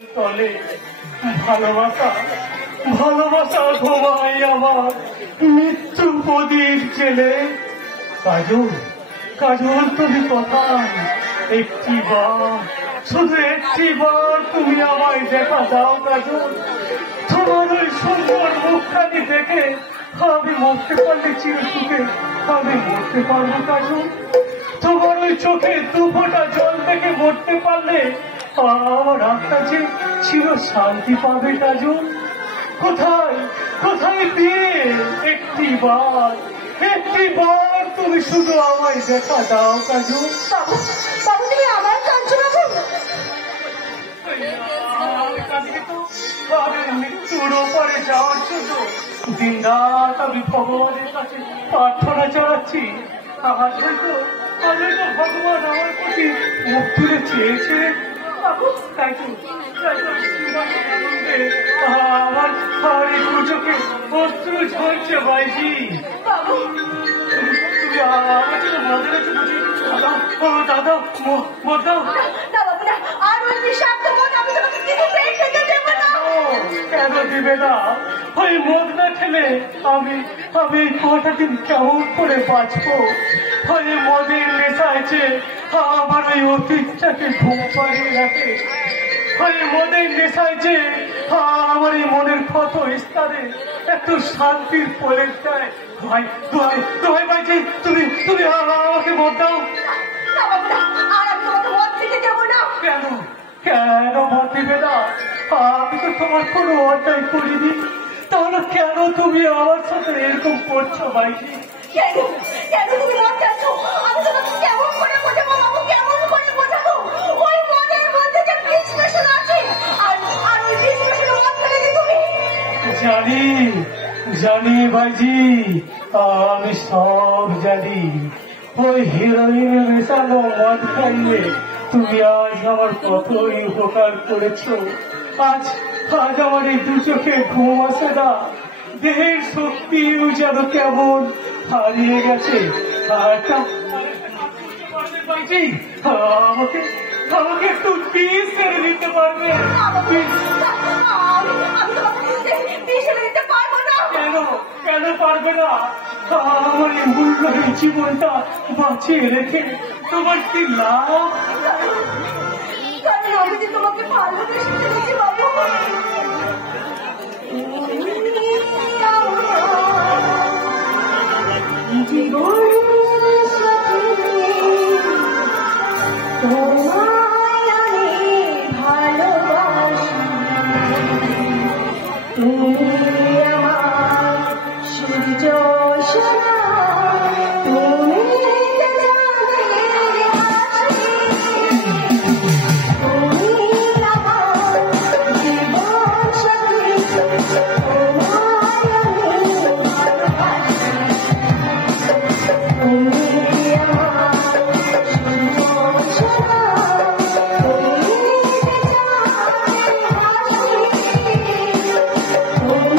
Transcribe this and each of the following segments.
তলে ভালোবাসা ভালোবাসা ঘুমাই আমার মৃত্যু প্রদীপ জেলে। কাজল কাজল তুমি কোথায়? একটি বার শুধু একটি বার তুমি আমায় দেখা দাও কাজল। তোমার ওই সুন্দর মুখখানি দেখে আমি মরতে পারলে চিরসুখে আমি মরতে পারবো কাজল। তোমার ওই চোখে দুফোঁটা জল দেখে মরতে পারলে আমার আত্মা যে চির শান্তি পাবে কাজল। কোথায় কোথায় দিয়ে একটি বার তুমি শুধু আমায় দেখা দাও কাজল। বাবু বাবু তুমি আমার কাঁদছো না? মৃত্যুর ওপরে যাওয়ার জন্য দিন রাত আমি ভগবানের কাছে প্রার্থনা চালাচ্ছি। হয়তো ভগবান আমার প্রতি মুখ তুলে চেয়েছে। আমার একটু চোখে অশ্রু ঝরছে ভাইজি। বাবু তুমি আমার জন্য মজা বুঝি দাদা মদাও না বাবু না, আর ওই বিষাক্ত মদ আমি তোমাকে কিছুতেই খেতে দেবো না। কেন দিবে না? ওই মদ না খেলে আমি কটা দিন কেমন করে বাঁচবো? ওই মদের নেশায় যে আমার ওই অতীতটাকে ঘুম পাড়িয়ে রাখে। ওই মদের নেশায় যে আমার এই মনের ক্ষত স্তরে একটু শান্তির পরে দেয়। দোহাই ভাইজি তুমি আমাকে মদ দাও। না বাবু না, আর আমি তোমাকে মদ খেতে দেবো না। কেন কেন মদ দিবে না? আমি তো তোমার কোনো অন্যায় করিনি, তাহলে কেন তুমি আমার সাথে এরকম করছো ভাইজি? কেন কেন তুমি মদ খাচ্ছ? আমি তোমাকে কেমন করে বোঝাবো বাবু, কেমন করে বোঝাবো? ওই মদের মধ্যে যে বিষ মেশানো আছে, আর ওই বিষ মেশানো মদ খেলে যে তুমি। জানি ভাইজি, আমি সব জানি। ওই হিরোইনে মেশানো মদ খাইয়ে তুমি আজ আমার কতই উপকার করেছো। আজ আমার এই দু চোখে ঘুম আসে না, দেহের শক্তিও যেন কেমন হারিয়ে গেছে। আমাকে একটু পিস ছেড়ে দিতে পারবে? কেন পারবে না? আমার এই মূল্যহীন জীবনটা বাঁচিয়ে রেখে তোমার কি লাভ? আমি যে তোমাকে ভালোবেসে ফেলেছি বাবু। জীবন তোমায় আমি ভালোবাসি, তুমি আমার সূর্য সোনা, তুমি Oh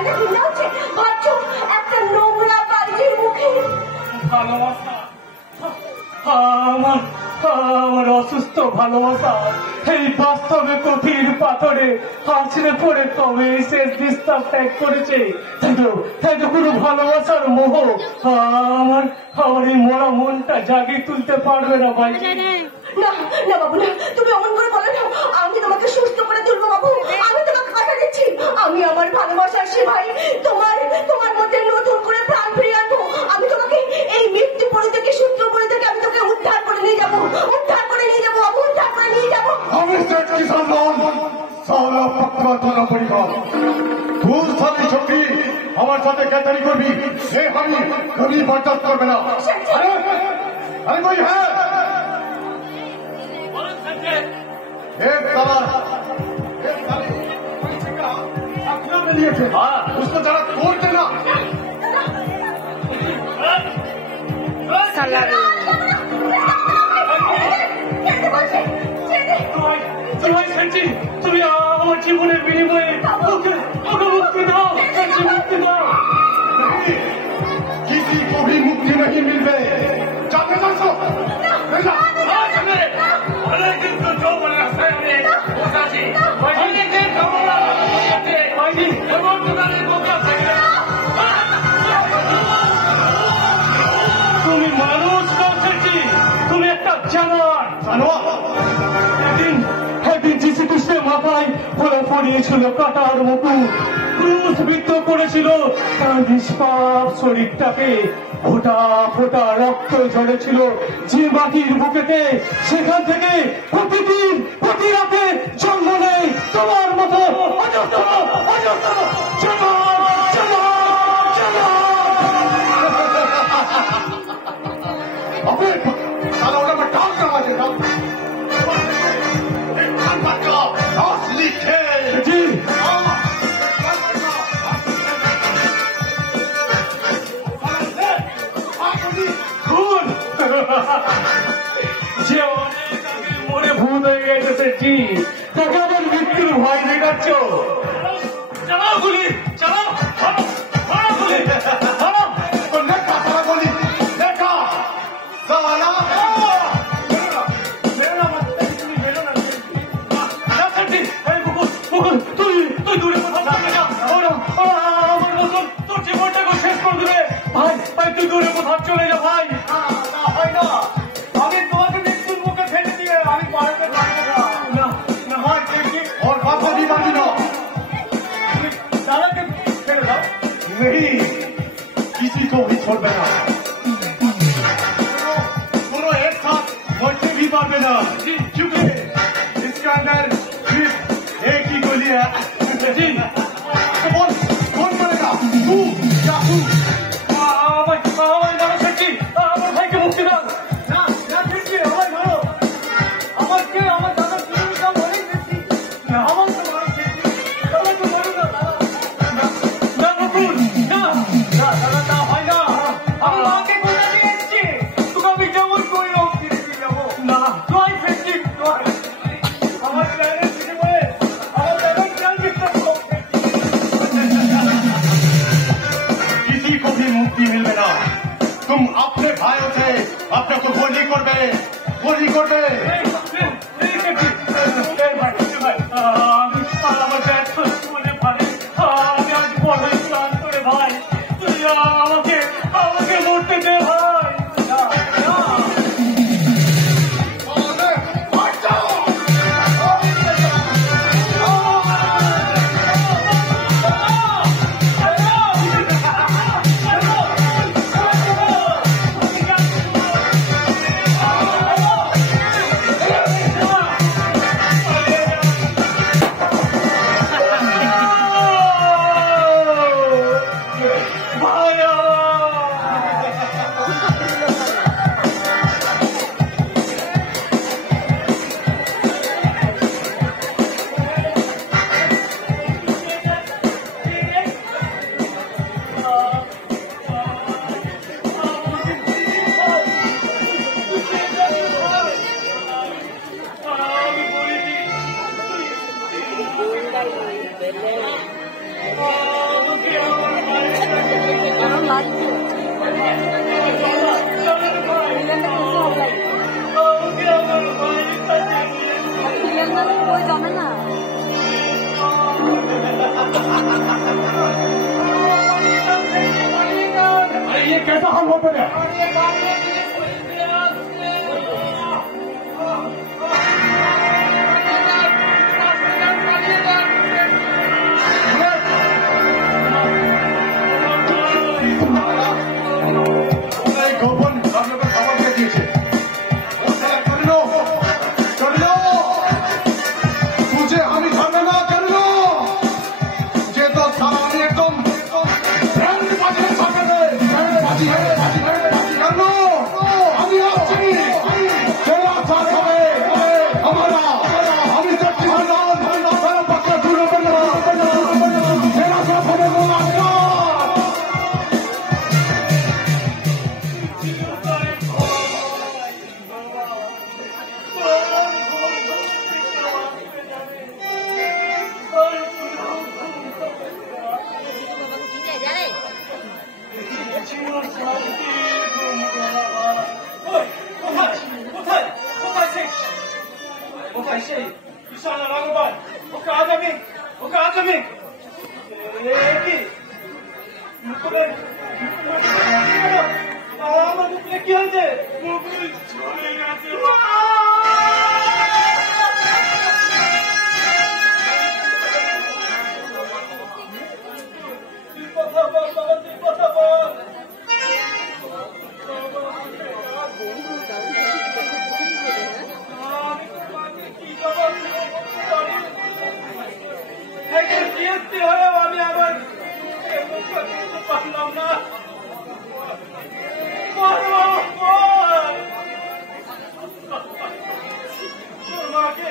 বায়না ঘৃণা হচ্ছে ভাবছো একটা নোংরা বাড়ির মুখে ভালোবাসা আমার আমার অসুস্থ ভালোবাসা এই বাস্তবে কঠিন পাথরে আছড়ে পড়ে কবে শেষ নিঃশ্বাস ত্যাগ করেছে। তাই তো কোনো ভালোবাসার মোহ আমার আমার এই মরা মনটা জাগিয়ে তুলতে পারবে না ভাই। না না বাবু না, তুমি অমন করে বলো না। আমি তোমাকে সুস্থ করে তুলবো বাবু, আমি তোমাকে কথা দিচ্ছি। আমি আমার ভালোবাসার সেবাই তোমার তোমার মধ্যে নতুন করে প্রাণ ফিরিয়ে আনবো। আমি তোমাকে এই মৃত্যু পরি থেকে সূত্র পরি থেকে আমি তোকে উদ্ধার করে নিয়ে যাবো, উদ্ধার করে নিয়ে যাবো বাবু, উদ্ধার করে নিয়ে যাবো। আমি সারা পক্কা থানা পরিবার ভুল সাথে সঙ্গী আমার সাথে গ্যাদারি করবি এ আমি কবি বরদাস্ত করবে না। আরে ভাই হ্যাঁ एक सवाल में लिए थे उसको जरा तोड़ देना। তুমি আমার জীবনের বিনিময়ে মুক্তি দাও, মুক্তি দাও। किसी को भी मुक्ति नहीं मिलते जाते जाओ তুমি মানুষ বলছি, তুমি একটা জানোয়ার। একদিন যিশু খ্রিস্টের মাথায় ফোলা পড়িয়েছিল কাটার মুকুট, ক্রুশ বিদ্ধ করেছিল তার নিষ্পাপ শরীরটাকে, ফোটা ফোটা রক্ত ঝরেছিল যে মাটির বুকেতে, সেখান থেকে প্রতিদিন প্রতি রাতে জন্ম নেয় তোমার মতো অযত্ন অযত্ন যে অনেক আগে মরে ভূত হয়ে গেছে সেটি, তাকে আবার মৃত্যুর ভয় দেখাচ্ছ। চালাও গুলি, চালাও গুলি, বলি দেখা তুই দূরে কোথাও থাকবে না, আমার মতন তোর জীবনটাকে শেষ করে দেবে ভাই। ভাই তুই দূরে কোথাও চলে যা ভাই। হয় না আমি তোমাকে মৃত্যুর মুখে ফেলে দিয়ে আমি পালাতে পারবো না। না হয় দেখি ওর কথা भी मानी ना दादाকে ফেলে দাও। नहीं किसी को भी छोड़বে না, दोनों एक साथ मरते भी पारবে না क्योंकि इसके अंदर सिर्फ एक ही गोली है। जी तो कौन मरेगा, तू या तू? আমার ভাইকে মুক্তি দাও। किसी को भी मुक्ति मिलবে না। तुम अपने भाइयों से अपने को गोली करবে, गोली करবে। আমার ব্যর্থ জীবনে ভাই, আমি আজ বড়ই ক্লান্ত রে ভাই। তুই আমাকে মরতে দে ভাই। হাল হবে না। গোপন আপনাকে খবর দিয়েছে तुझे हम झगड़ा ना कर लो ये तो सारा एकदम ब्रांड बाजी है कर लो हम तेरा साथ हमें हमारा हम इधर सारा पक्का दूर तेरा साथ हमें बोला কি হয়েছে আমি আবার পারলাম না মাকে